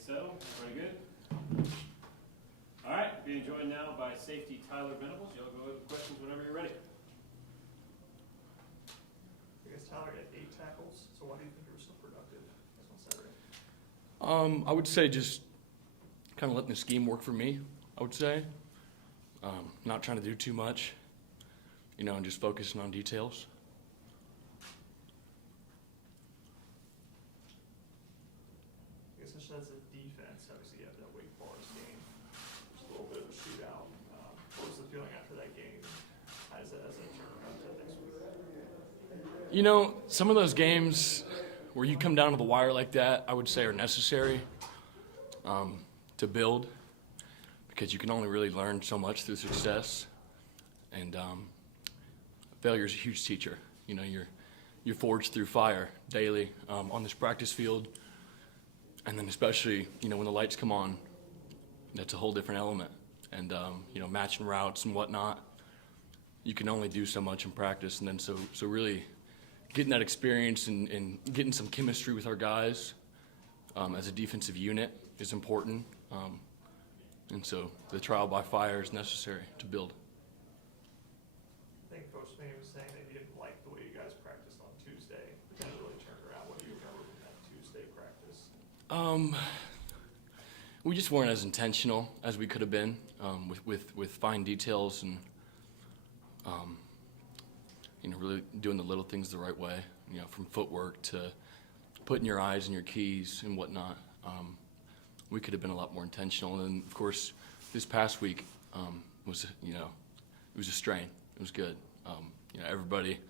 think so. Everybody good? All right, being joined now by safety Tyler Venables. Y'all go with questions whenever you're ready. I guess Tyler got 8 tackles, so why do you think you were so productive on Saturday? I would say just kind of letting the scheme work for me, I would say. Not trying to do too much, and just focusing on details. I guess just as a defense, obviously you have that Wake Forest game, just a little bit of a shootout. What was the feeling after that game as a turnaround to next week? Some of those games where you come down to the wire like that, I would say are necessary to build, because you can only really learn so much through success, and failure is a huge teacher. You're forged through fire daily on this practice field, and then especially when the lights come on, that's a whole different element. And matching routes and whatnot, you can only do so much in practice, and then so really getting that experience and getting some chemistry with our guys as a defensive unit is important. And so the trial by fire is necessary to build. I think Coach May was saying that he didn't like the way you guys practiced on Tuesday, but then it really turned around. What do you remember from that Tuesday practice? We just weren't as intentional as we could have been with fine details and really doing the little things the right way. From footwork to putting your eyes in your keys and whatnot. We could have been a lot more intentional. And then, of course, this past week was it was a strain. It was good. Everybody,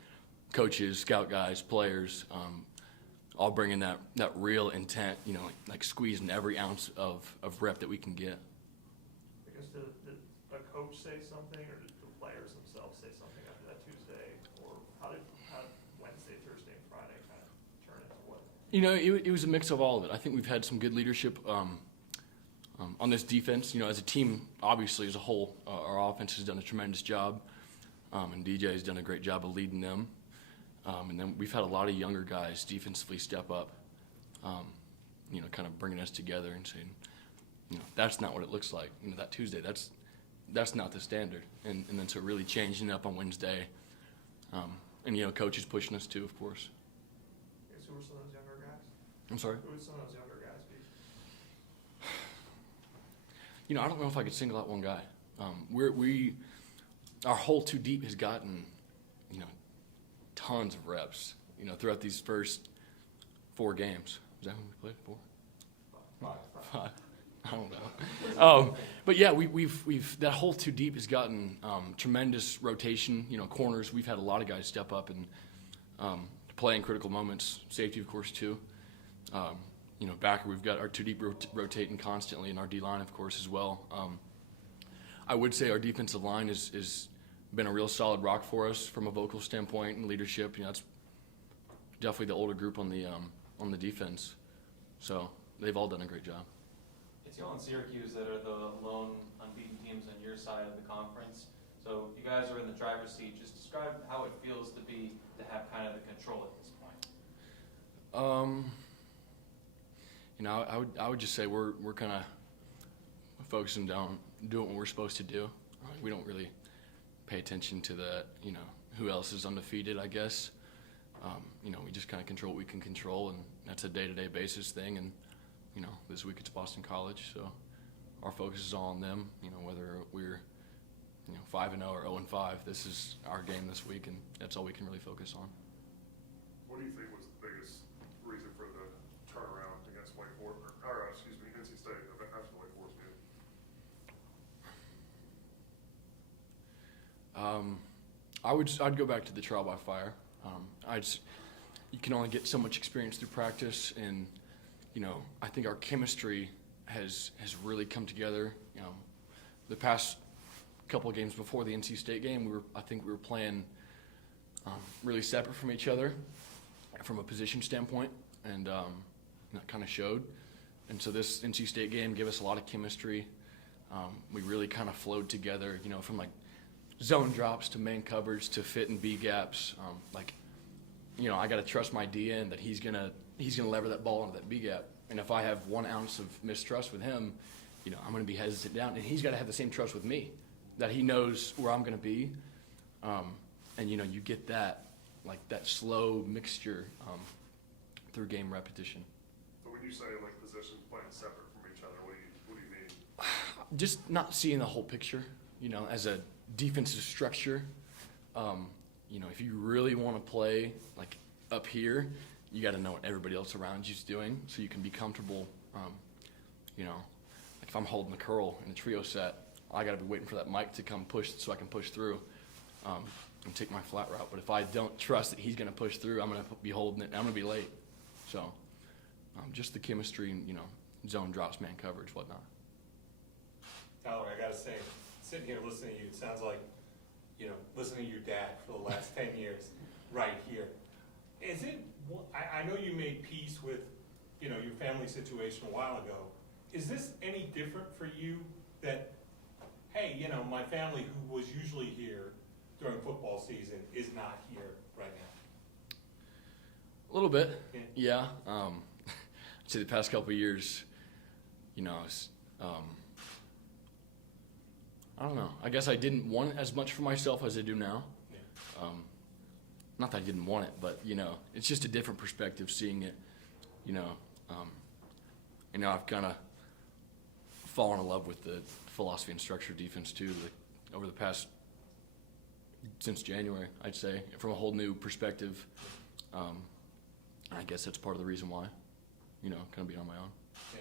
coaches, scout guys, players, all bringing that real intent, like squeezing every ounce of rep that we can get. I guess did a coach say something, or did the players themselves say something after that Tuesday? Or how did Wednesday, Thursday, and Friday kind of turn into what? It was a mix of all of it. I think we've had some good leadership on this defense. As a team, obviously, as a whole, our offense has done a tremendous job, and DJ has done a great job of leading them. And then we've had a lot of younger guys defensively step up, kind of bringing us together and saying, that's not what it looks like. That Tuesday, that's not the standard. And then so really changing up on Wednesday, and coaches pushing us too, of course. I guess who were some of those younger guys? I'm sorry? Who would some of those younger guys be? I don't know if I could single out one guy. Our whole two deep has gotten, tons of reps, throughout these first 4 games. Is that when we played? 4? 5. I don't know. But yeah, we've that whole two deep has gotten tremendous rotation. Corners. We've had a lot of guys step up and play in critical moments. Safety, of course, too. Backer, we've got our two deep rotating constantly, and our D line, of course, as well. I would say our defensive line is been a real solid rock for us from a vocal standpoint and leadership. That's definitely the older group on the defense. So they've all done a great job. It's y'all and Syracuse that are the lone unbeaten teams on your side of the conference. So you guys are in the driver's seat. Just describe how it feels to have kind of the control at this point. I would just say we're kind of focusing down, doing what we're supposed to do. We don't really pay attention to the, who else is undefeated, I guess. We just kind of control what we can control, and that's a day-to-day basis thing. And, this week it's Boston College, so our focus is all on them, whether we're, 5-0 or 0-5. This is our game this week, and that's all we can really focus on. What do you think was the biggest reason for the turnaround against Wake Forest, NC State after the Wake Forest game? I'd go back to the trial by fire. You can only get so much experience through practice, and I think our chemistry has really come together. The past couple of games before the NC State game, I think we were playing really separate from each other from a position standpoint, and that kind of showed. And so this NC State game gave us a lot of chemistry. We really kind of flowed together, from like zone drops to main coverage to fit and B gaps. I got to trust my DN that he's gonna lever that ball into that B gap, And if I have 1 ounce of mistrust with him, you know, I'm going to be hesitant down. And he's got to have the same trust with me, that he knows where I'm going to be. And, you know, you get that, like that slow mixture through game repetition. But when you say like positions playing separate from each other, what do you mean? Just not seeing the whole picture, you know, as a defensive structure. You know, if you really want to play like up here, you got to know what everybody else around you's doing so you can be comfortable. You know, like if I'm holding the curl in a trio set, I got to be waiting for that mic to come push so I can push through and take my flat route. But if I don't trust that he's going to push through, I'm going to be holding it. I'm going to be late. So just the chemistry and, you know, zone drops, man coverage, whatnot. Tyler, I gotta say, sitting here listening to you, it sounds like, you know, listening to your dad for the last 10 years, right here. Is it, I know you made peace with, you know, your family situation a while ago. Is this any different for you that, hey, you know, my family who was usually here during football season is not here right now? A little bit, Yeah. yeah. I'd say the past couple of years, you know, I don't know. I guess I didn't want it as much for myself as I do now. Yeah. Not that I didn't want it, but, you know, it's just a different perspective seeing it, you know. And now I've kind of fallen in love with the philosophy and structure of defense, too, like, over the past, since January, I'd say, from a whole new perspective. I guess that's part of the reason why, you know, kind of being on my own. Yeah.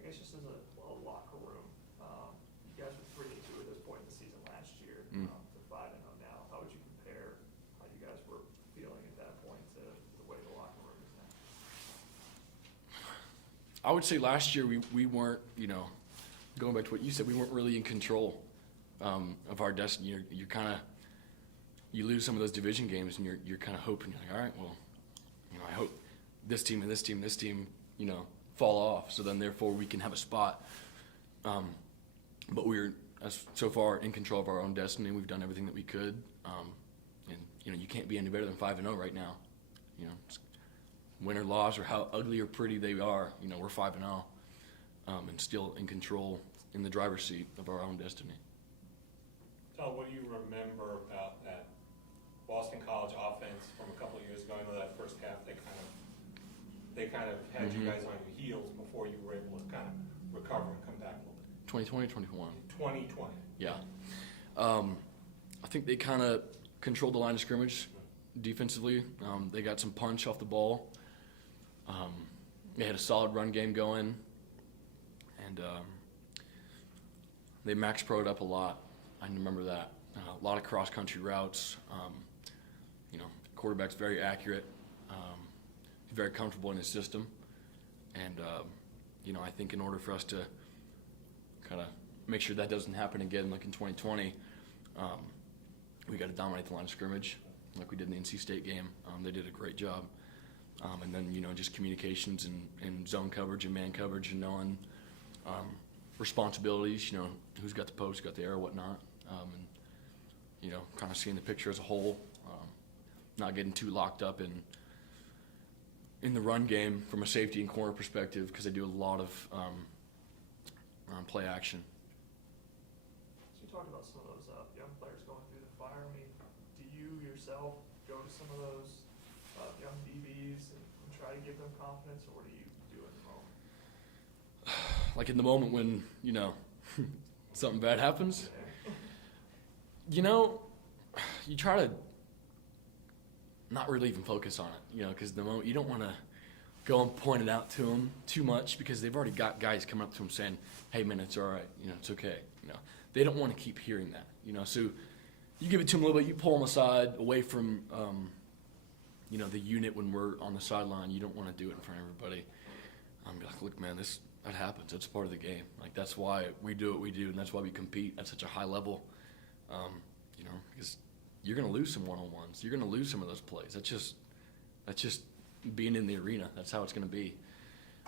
I guess just as a locker room, you guys were 3-2 at this point in the season last year, Mm. to 5-0 now. How would you compare how you guys were feeling at that point to the way the locker room is now? I would say last year we weren't, you know, going back to what you said, we weren't really in control of our destiny. You're kind of, you lose some of those division games and you're kind of hoping, you're like, all right, well, you know, I hope this team and this team and this team, you know, fall off, so then therefore we can have a spot. But we're so far in control of our own destiny. We've done everything that we could, and you know, you can't be any better than 5-0 right now. You know, win or loss or how ugly or pretty they are, you know, we're 5-0, and still in control, in the driver's seat of our own destiny. Tyler, what do you remember about that Boston College offense from a couple of years ago? I know that first half they kind of had you guys on your heels before you were able to kind of recover and come back a little bit. 2020, 21. 2020. Yeah. I think they kind of controlled the line of scrimmage defensively. They got some punch off the ball. They had a solid run game going. And they max pro'd up a lot. I remember that. A lot of cross-country routes. You know, quarterback's very accurate. Very comfortable in his system. And, you know, I think in order for us to kind of make sure that doesn't happen again like in 2020, we got to dominate the line of scrimmage like we did in the NC State game. They did a great job. And then, you know, just communications and zone coverage and man coverage and knowing responsibilities, you know, who's got the post, got the air, whatnot. And, you know, kind of seeing the picture as a whole, not getting too locked up in the run game from a safety and corner perspective, because they do a lot of play action. So you talked about some of those young players going through the fire. I mean, do you yourself go to some of those young DBs and try to give them confidence, or what do you do in the moment? Like in the moment when, you know, something bad happens, you know, you try to not really even focus on it, you know, because the moment you don't want to go and point it out to them too much, because they've already got guys coming up to them saying, hey man, it's all right, you know, it's okay, you know. They don't want to keep hearing that, you know. So you give it to them a little bit, you pull them aside away from you know, the unit when we're on the sideline. You don't want to do it in front of everybody. Be like, look man, that happens, it's part of the game. Like, that's why we do what we do, and that's why we compete at such a high level. You know, because you're going to lose some one-on-ones. You're going to lose some of those plays. That's just being in the arena. That's how it's going to be.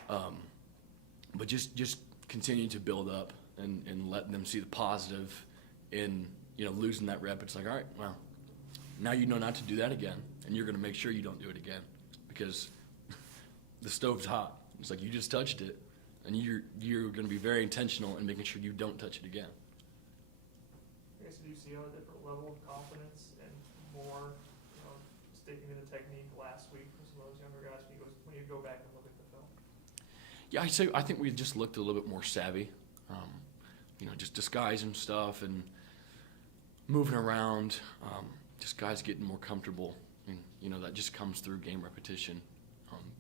But just continue to build up and letting them see the positive in, you know, losing that rep. It's like, all right, well, now you know not to do that again, and you're going to make sure you don't do it again, because the stove's hot. It's like you just touched it, and you're going to be very intentional in making sure you don't touch it again. I guess, do you see a different level of confidence and more, sticking to the technique last week for some of those younger guys when you go back and look at the film? Yeah, I think we just looked a little bit more savvy. Just disguising stuff and moving around. Just guys getting more comfortable. And, that just comes through game repetition,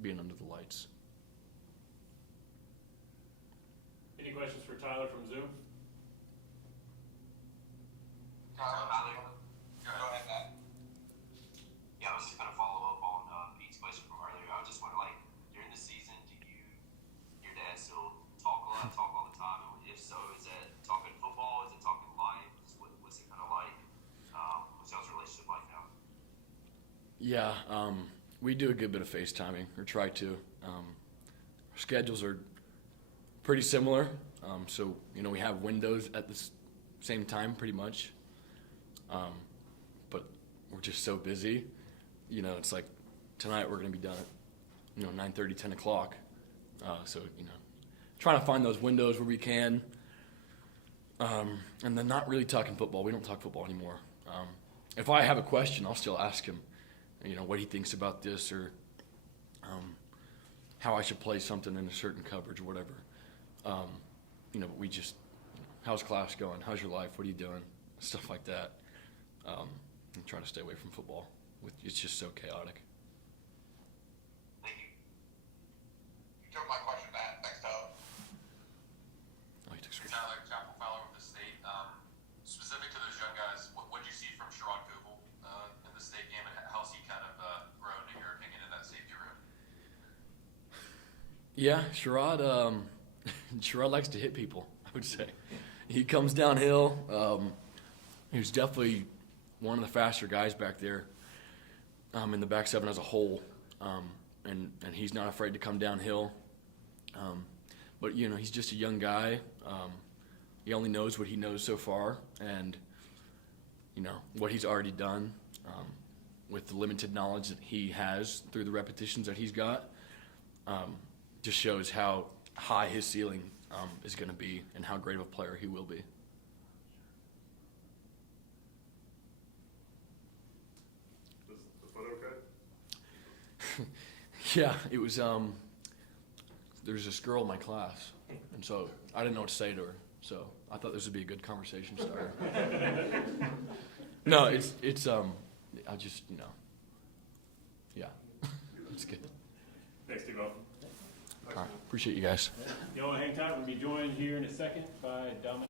being under the lights. Any questions for Tyler from Zoom? Tyler, go ahead, Matt. Yeah, I was just gonna follow up on Pete's question from earlier. I was just wondering, during the season, do your dad still talk all the time? And if so, is that talking football? Is it talking life? What's it kind of like? What's y'all's relationship like now? Yeah, we do a good bit of FaceTiming, or try to. Our schedules are pretty similar, so we have windows at the same time pretty much, but we're just so busy. It's like tonight we're going to be done at 9:30, 10 o'clock, so trying to find those windows where we can, and then not really talking football. We don't talk football anymore. If I have a question, I'll still ask him what he thinks about this, or how I should play something in a certain coverage or whatever. But we just, how's class going? How's your life? What are you doing? Stuff like that. And try to stay away from football. It's just so chaotic. Thank you. You took my question, Matt. Thanks, Tyler. Oh, he took screen. Tyler, Chapel Fowler with the state. Specific to those young guys, what did you see from Sherrod Google in the state game, and how's he kind of grown, in your opinion, in that safety room? Yeah, Sherrod likes to hit people, I would say. He comes downhill. He's definitely one of the faster guys back there in the back seven as a whole. And he's not afraid to come downhill. But, he's just a young guy. He only knows what he knows so far. And, what he's already done with the limited knowledge that he has through the repetitions that he's got just shows how high his ceiling is going to be and how great of a player he will be. The foot okay? Yeah, it was, there's this girl in my class, and so I didn't know what to say to her, so I thought this would be a good conversation starter. No, it's I just, yeah, it's good. Thanks, Steve-O. All right, appreciate you guys. You want to hang tight? We'll be joined here in a second by Dominic.